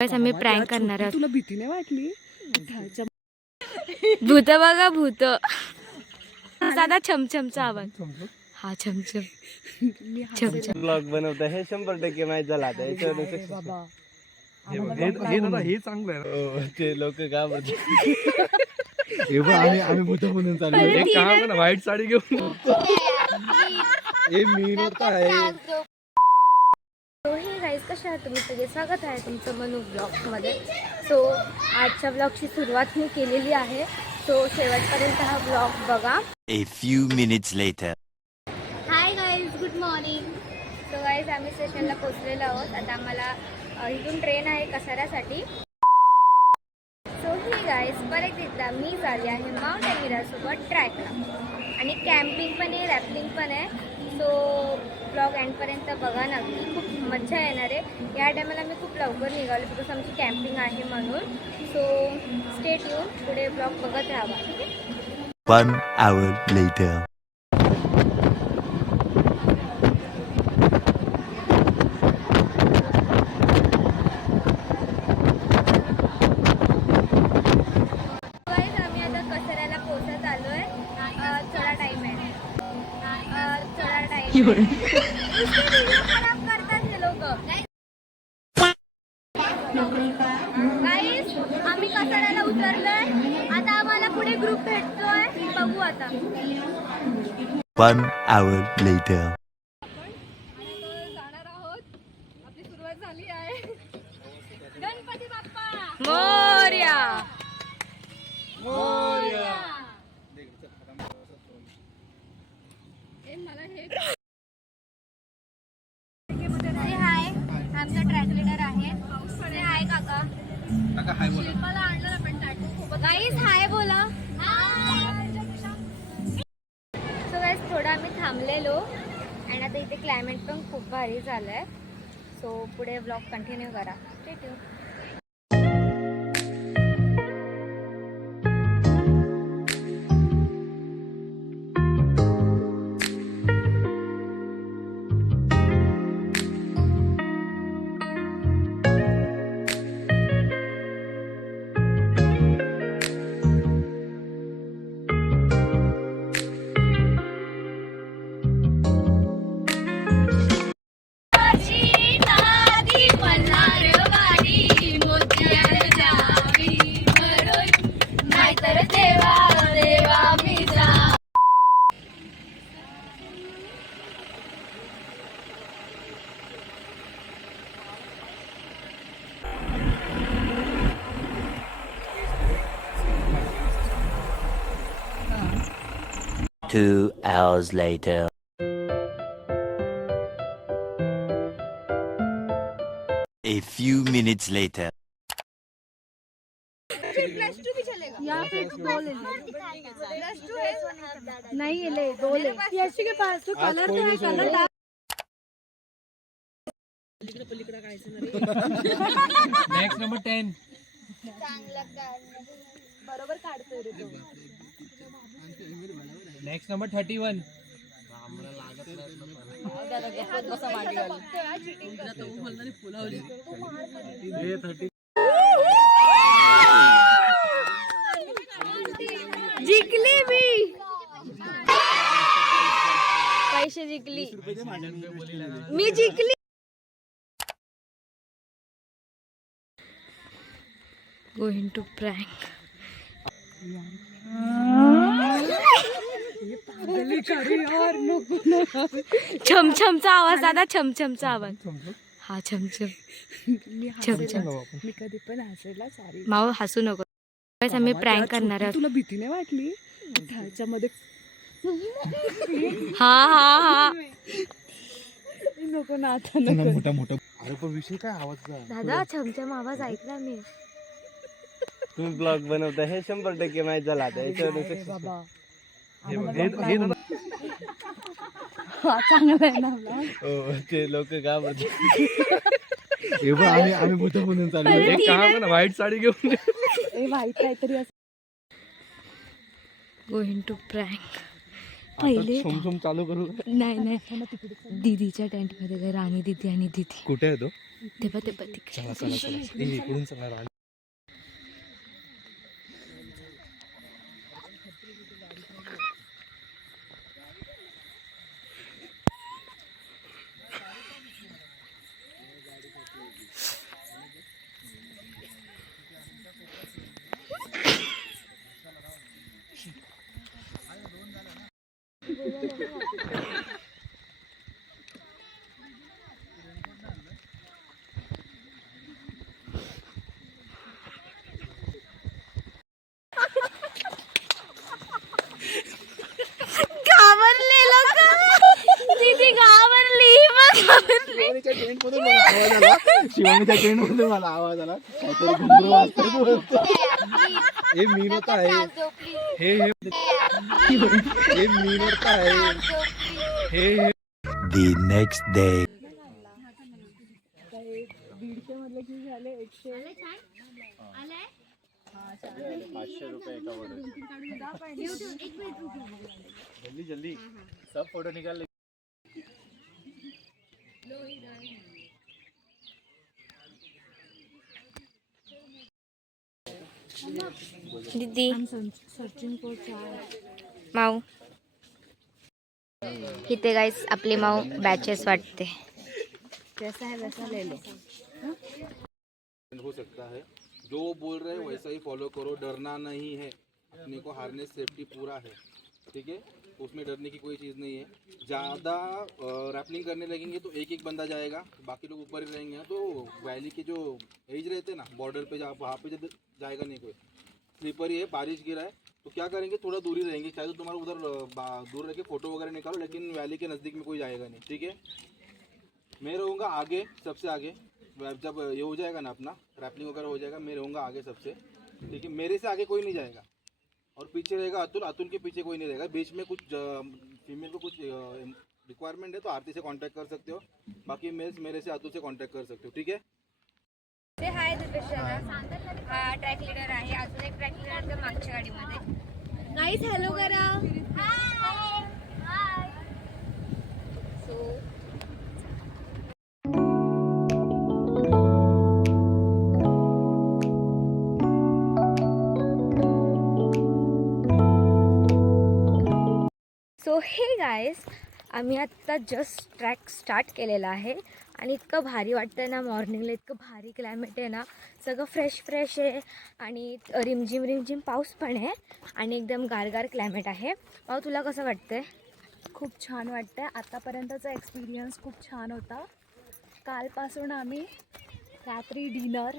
आम्ही प्रँक करणार आहोत. तुला भीती नाही वाटली? भूत बघा भूत. दादा छमछमचा आवाज. हा छमछम छमछम. ब्लॉग बनवता हे 100% माहित झाला आता याच्यावर बाबा हे चांगलं आहे. ते लोक का म्हणतात आम्ही भूत म्हणून चालू एक काम ना व्हाईट साडी घेऊन हे मी नव्हता आहे. हे गाईज कशा आहात तुम्ही सगळे? स्वागत आहे तुमचं मनू ब्लॉग्समध्ये. सो आजच्या ब्लॉगची सुरुवात मी केलेली आहे. सो शेवटपर्यंत हा ब्लॉग बघा. A few minutes later. Hi guys, good morning. So guys आम्ही स्टेशनला पोहोचलेलो आहोत. आता आम्हाला इथून ट्रेन आहे कसाऱ्यासाठी. सो ही गाईज परत एकदा मी झाली आहे माउंट एव्हरेस्टसोबत ट्रॅकला. आणि कॅम्पिंग पण आहे, रॅपलिंग पण आहे. सो ब्लॉग एंडपर्यंत बघा ना, खूप मजा येणार आहे. या टायमाला मी खूप लवकर निघालो बिकॉज आमची कॅम्पिंग आहे म्हणून. सो स्टे ट्यून, पुढे ब्लॉग बघत राहा. ठीक आहे. 1 hour later. गाईज आम्ही आता कसाऱ्याला पोहोचत आलो आहे. थोडा टाईम आहे. थोडा टाईम खराब करतात हे लोक. गाईज आम्ही कसाऱ्याला उतरलोय. आता आम्हाला पुढे ग्रुप भेटतोय, बघू आता. 1 hour later. जाणार आहोत. आपली सुरुवात झाली आहे. गणपती बाप्पा मोरया. हाय, आमचा ट्रॅक लीडर आहे. हाय काका. शिल्पाला आणलं आपण टॅटू. गाईज हाय बोला. सो गाईज थोडं आम्ही थांबलेलो आणि आता इथे क्लायमेट पण खूप भारी झालं आहे. सो पुढे ब्लॉग कंटिन्यू करा. Stay tune. Two hours later. A few minutes later. नहीं ये ले दो ले के पास तो कलर तो है. Colour next number 10. बरोबर काढतोय रे तो. Next number 31. जिंकली मी. पैसे जिंकली मी. जिंकली. Going to prank. छमछमचा आवाज दादा. छमछमचा आवाज. हा छमछम छमछम. मी कधी पण हसायला सारी. माऊ हसू नको. आम्ही प्रँक करणार आहोत. तुला भीती नाही वाटली? ह्याच्यामध्ये हा हा हा नको ना आता नको. मोठा मोठा. अरे पण विषय काय आवाजचा? दादा छमछम आवाज ऐकला मी. तुम्ही ब्लॉग बनवता हे 100% माहित झाला आता याच्यावर बाबा हा चांगला आहे ना ब्लॉग. ते लोक का म्हणतात आम्ही भूत म्हणून चालू एक काम ना व्हाईट साडी घेऊन ए वाईट काहीतरी असं. Going to prank. पहिले सोम चालू करू. नाही नाही दीदीच्या टेंट मध्ये राणी दीदी आणि दीदी. कुठे आहे तो? चला चला चला इकडून चला राणी. घाबरले लोक. दीदी घाबरली. शिवानीच्या टेंटमधून मला आवाज आला. शिवानीच्या टेंटमधून मला आवाज आला. काहीतरी घुंगरू वाजतंय बोलतो. हे मीन होत आहे. हे मीन होत आहे. हे The next day. दीडशे मधले किती झाले? 100. 500 रुपये एका वर. जल्दी जल्दी सब फोटो निकाल ले. दीदी सर्चिंग फॉर माऊ इथे गाईस आपली माऊ बॅचेस वाटते. कैसा है वैसा ले लो. हो सकता है जो वो बोल रहे हैं वैसा ही फॉलो करो. डरना नहीं है. अपने को हार्नेस सेफ्टी पूरा है. ठीक है. उसमें डरने की कोई चीज़ नहीं है. ज़्यादा रैपलिंग करने लगेंगे तो एक एक बंदा जाएगा. बाकी लोग ऊपर ही रहेंगे. तो वैली के जो एज रहते हैं ना बॉर्डर पे वहाँ पे जाएगा नहीं कोई. स्लीपर ही है. बारिश गिरा है तो क्या करेंगे थोड़ा दूर ही रहेंगे. चाहे तो तुम्हारा उधर दूर रह के फ़ोटो वगैरह निकालो लेकिन वैली के नज़दीक में कोई जाएगा नहीं. ठीक है. मैं रहूँगा आगे सबसे आगे. जब ये हो जाएगा ना अपना रैपलिंग वगैरह हो जाएगा मैं रहूँगा आगे सबसे. ठीक है. मेरे से आगे कोई नहीं जाएगा. और पीछे रहेगा अतुल. अतुल के पीछे कोई नहीं रहेगा. बीच में कुछ फीमेल को कुछ रिक्वायरमेंट है तो आरती से कांटेक्ट कर सकते हो. बाकी मेरे से अतुल से कांटेक्ट कर सकते हो. ठीक है. ते हाय दीपेश हा ट्रॅक लीडर आहे. अजून एक ट्रॅक लीडर तर मागच्या गाडीमध्ये. गाईस हॅलो करा. हाय. सो सो हे गाईस आम्ही आत्ता जस्ट ट्रॅक स्टार्ट केलेला आहे आणि इतकं भारी वाटतं ना. मॉर्निंगला इतकं भारी क्लायमेट आहे ना. सगळं फ्रेश फ्रेश आहे आणि रिमझिम रिमझिम पाऊस पण आहे आणि एकदम गारगार क्लायमेट आहे. मग तुला कसं वाटतंय? खूप छान वाटतंय. आतापर्यंतचा एक्सपिरियन्स खूप छान होता. कालपासून आम्ही रात्री डिनर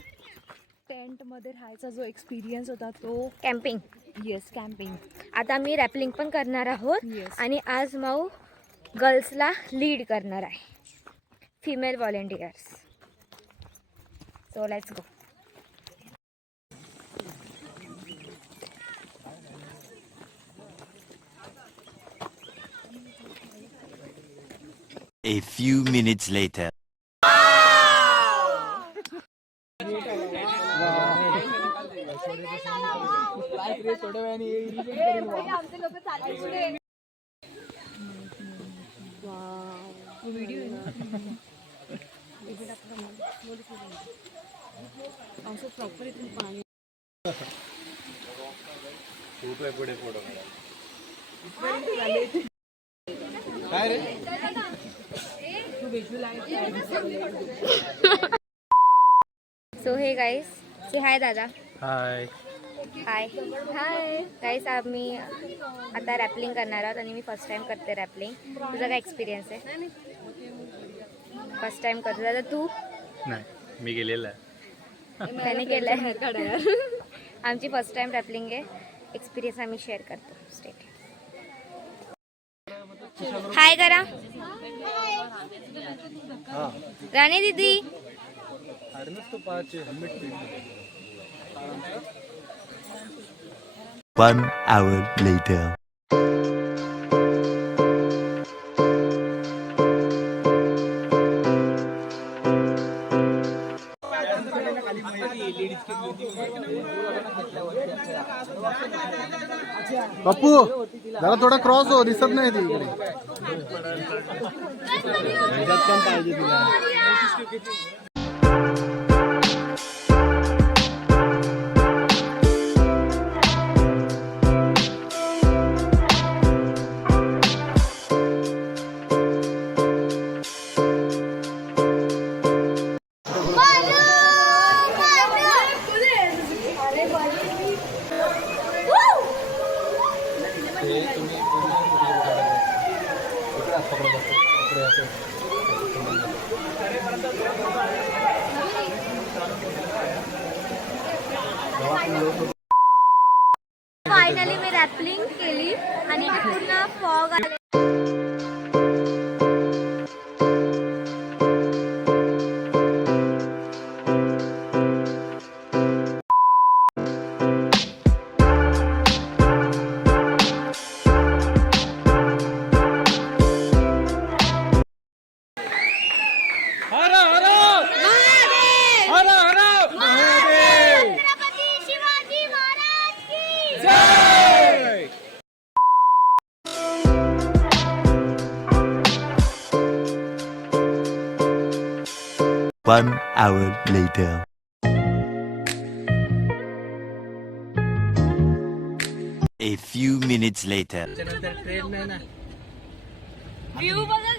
टेंटमध्ये राहायचा जो एक्सपिरियन्स होता तो. कॅम्पिंग. Yes camping. आता आम्ही रॅपलिंग पण करणार आहोत येस. आणि आज माऊ गर्ल्सला लीड करणार आहे. Female volunteers. So let's go. A few minutes later. असं प्रॉपर इथून पाणी. पुढे फोटो काय रे. सो हे गाईस से हाय दादा. हाय. हाय हाय गाईस. आम्ही आता रॅपलिंग करणार आहोत आणि मी फर्स्ट टाइम करते रॅपलिंग. तुझा काय एक्सपिरियन्स आहे? फर्स्ट टाइम करतो दादा. तू? नाही मी गेलेला आहे. त्याने केलं आहे. आमची फर्स्ट टाइम रॅपलिंग आहे. एक्सपिरियन्स आम्ही शेअर करतो. स्टेट. हाय करा. राणी दीदी. One hour later. पप्पू जरा थोडा क्रॉस हो. दिसत नाही ती इकडे. ह्याच्यात पण पाहिजे तुला. फायनली मी रॅपलिंग केली आणि इथे पूर्ण फॉग आले. छत्रपती शिवाजी महाराज की One hour later. A few minutes later. Train नाही ना व्ह्यू बघा